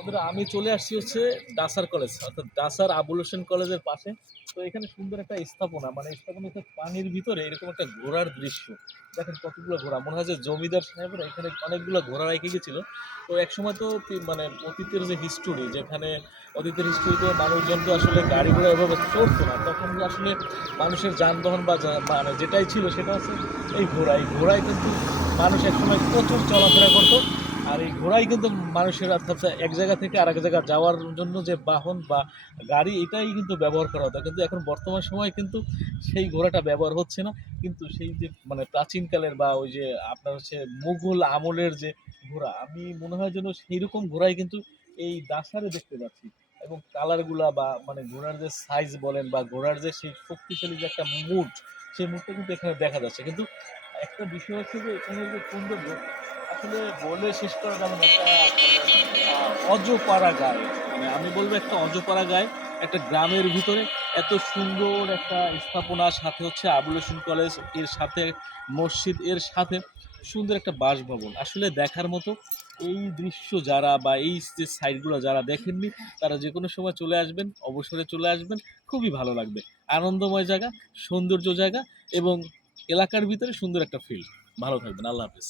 বন্ধুরা আমি চলে আসছি হচ্ছে ডাসার কলেজ অর্থাৎ ডাসার আবুল হোসেন কলেজের পাশে। তো এখানে সুন্দর একটা স্থাপনা মানে স্থাপনা হচ্ছে পানির ভিতরে এরকম একটা ঘোড়ার দৃশ্য। দেখেন কতগুলো ঘোড়া, মনে হয় যে জমিদার সাহেবরা এখানে অনেকগুলো ঘোড়া রেখে গেছিল। তো একসময় তো মানে অতীতের যে হিস্টোরি, যেখানে অতীতের হিস্টোরিতে মানুষজন তো আসলে গাড়ি ঘোড়া এভাবে চড়তো না, তখন যে আসলে মানুষের যানবাহন বা মানে যেটাই ছিল সেটা হচ্ছে এই ঘোড়ায় কিন্তু মানুষ একসময় প্রচুর চলাফেরা করতো। আর এই ঘোড়াই কিন্তু মানুষের অর্থাৎ এক জায়গা থেকে আরেক জায়গা যাওয়ার জন্য যে বাহন বা গাড়ি, এটাই কিন্তু ব্যবহার করা হতো। কিন্তু এখন বর্তমান সময়ে কিন্তু সেই ঘোড়াটা ব্যবহার হচ্ছে না। কিন্তু সেই যে মানে প্রাচীনকালের বা ওই যে আপনার হচ্ছে মুঘল আমলের যে ঘোড়া, আমি মনে হয় যেন সেই রকম ঘোড়াই কিন্তু এই দাসারে দেখতে পাচ্ছি। এবং কালারগুলা বা মানে ঘোড়ার যে সাইজ বলেন বা ঘোড়ার যে সেই শক্তিশালী যে একটা মুড, সেই মুডটা কিন্তু এখানে দেখা যাচ্ছে। কিন্তু একটা বিষয় হচ্ছে যে এখানের যে সৌন্দর্য আসলে বলে শেষ করা যাবে না। একটা মানে অজপাড়া গায়ে, মানে আমি বলবো একটা অজপাড়া গায়ে একটা গ্রামের ভিতরে এত সুন্দর একটা স্থাপনার সাথে হচ্ছে আবুল হোসেন কলেজ, এর সাথে মসজিদ, এর সাথে সুন্দর একটা বাসভবন আসলে দেখার মতো। এই দৃশ্য যারা বা এই যে সাইটগুলো যারা দেখেননি, তারা যে কোনো সময় চলে আসবেন, অবসরে চলে আসবেন, খুবই ভালো লাগবে। আনন্দময় জায়গা, সৌন্দর্য জায়গা এবং এলাকার ভিতরে সুন্দর একটা ফিল। ভালো থাকবেন, আল্লাহ হাফেজ।